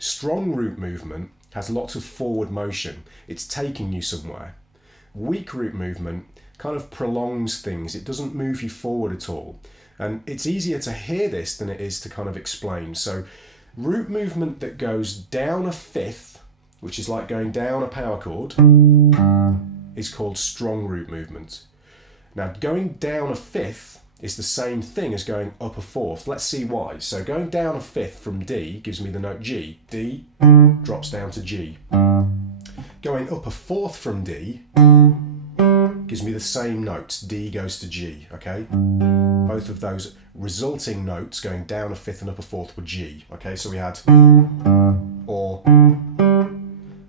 Strong root movement has lots of forward motion. It's taking you somewhere. Weak root movement kind of prolongs things. It doesn't move you forward at all. And it's easier to hear this than it is to kind of explain. So root movement that goes down a fifth, which is like going down a power chord, is called strong root movement. Now, going down a fifth is the same thing as going up a fourth. Let's see why. So going down a fifth from D gives me the note G. D drops down to G. Going up a fourth from D gives me the same notes. D goes to G, okay? Both of those resulting notes going down a fifth and up a fourth were G, okay? So we had or.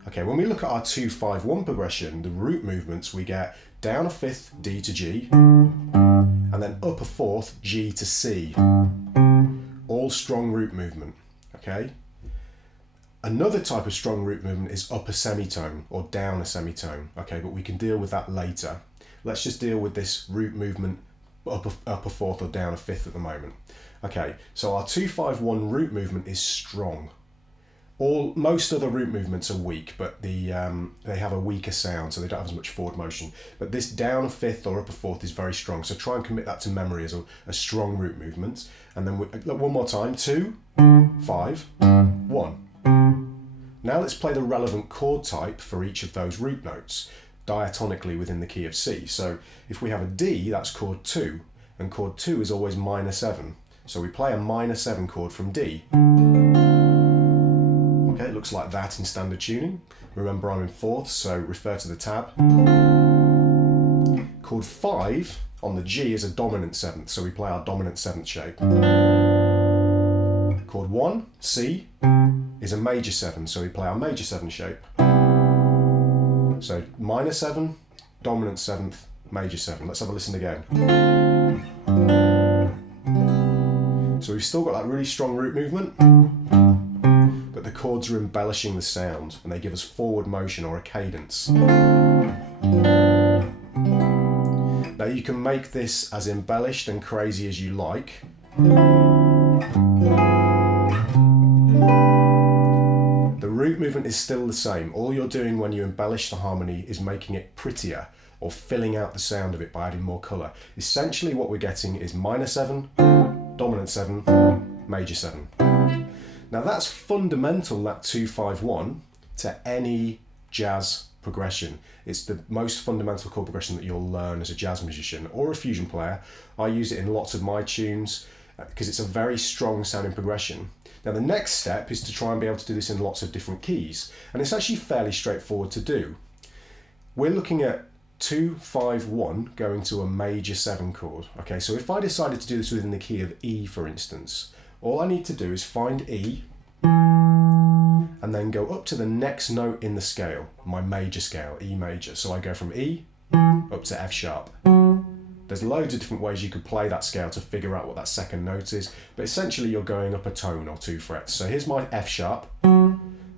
Okay, when we look at our 2-5-1 progression, the root movements, we get down a fifth, D to G, and then up a fourth, G to C. All strong root movement, okay? Another type of strong root movement is up a semitone or down a semitone, okay? But we can deal with that later. Let's just deal with this root movement up a fourth or down a fifth at the moment. Okay, so our 2-5-1 root movement is strong. Most other root movements are weak, but they have a weaker sound, so they don't have as much forward motion. But this down a fifth or up a fourth is very strong. So try and commit that to memory as a strong root movement. And then one more time, 2, 5, 1. Now let's play the relevant chord type for each of those root notes diatonically within the key of C. So if we have a D, that's chord 2, and chord 2 is always minor 7. So we play a minor 7 chord from D. Okay, it looks like that in standard tuning. Remember, I'm in fourths, so refer to the tab. Chord 5 on the G is a dominant 7th, so we play our dominant 7th shape. Chord 1, C, is a major 7, so we play our major 7 shape. So minor 7, dominant 7th, major 7. Let's have a listen again. So we've still got that really strong root movement, but the chords are embellishing the sound and they give us forward motion or a cadence. Now you can make this as embellished and crazy as you like. The root movement is still the same. All you're doing when you embellish the harmony is making it prettier or filling out the sound of it by adding more colour. Essentially what we're getting is minor 7, dominant 7, major 7. Now that's fundamental, that 2-5-1, to any jazz progression. It's the most fundamental chord progression that you'll learn as a jazz musician or a fusion player. I use it in lots of my tunes because it's a very strong sounding progression. Now the next step is to try and be able to do this in lots of different keys, and it's actually fairly straightforward to do. We're looking at 2-5-1 going to a major 7 chord. Okay, so if I decided to do this within the key of E, for instance, all I need to do is find E and then go up to the next note in the scale, my major scale, E major. So I go from E up to F sharp. There's loads of different ways you could play that scale to figure out what that second note is, but essentially you're going up a tone or 2 frets. So here's my F sharp.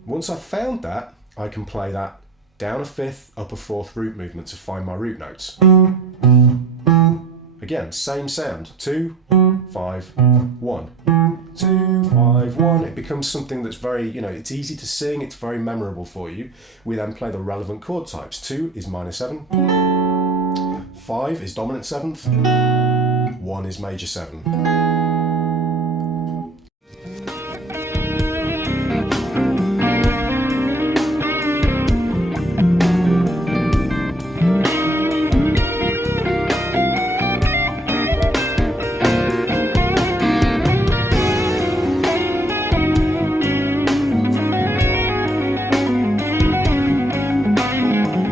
Once I've found that, I can play that down a fifth, up a fourth root movement to find my root notes. Again, same sound, 2, 5, 1. 2, 5, 1. It becomes something that's very, it's easy to sing, it's very memorable for you. We then play the relevant chord types. 2 is minor 7, 5 is dominant 7th, 1 is major 7.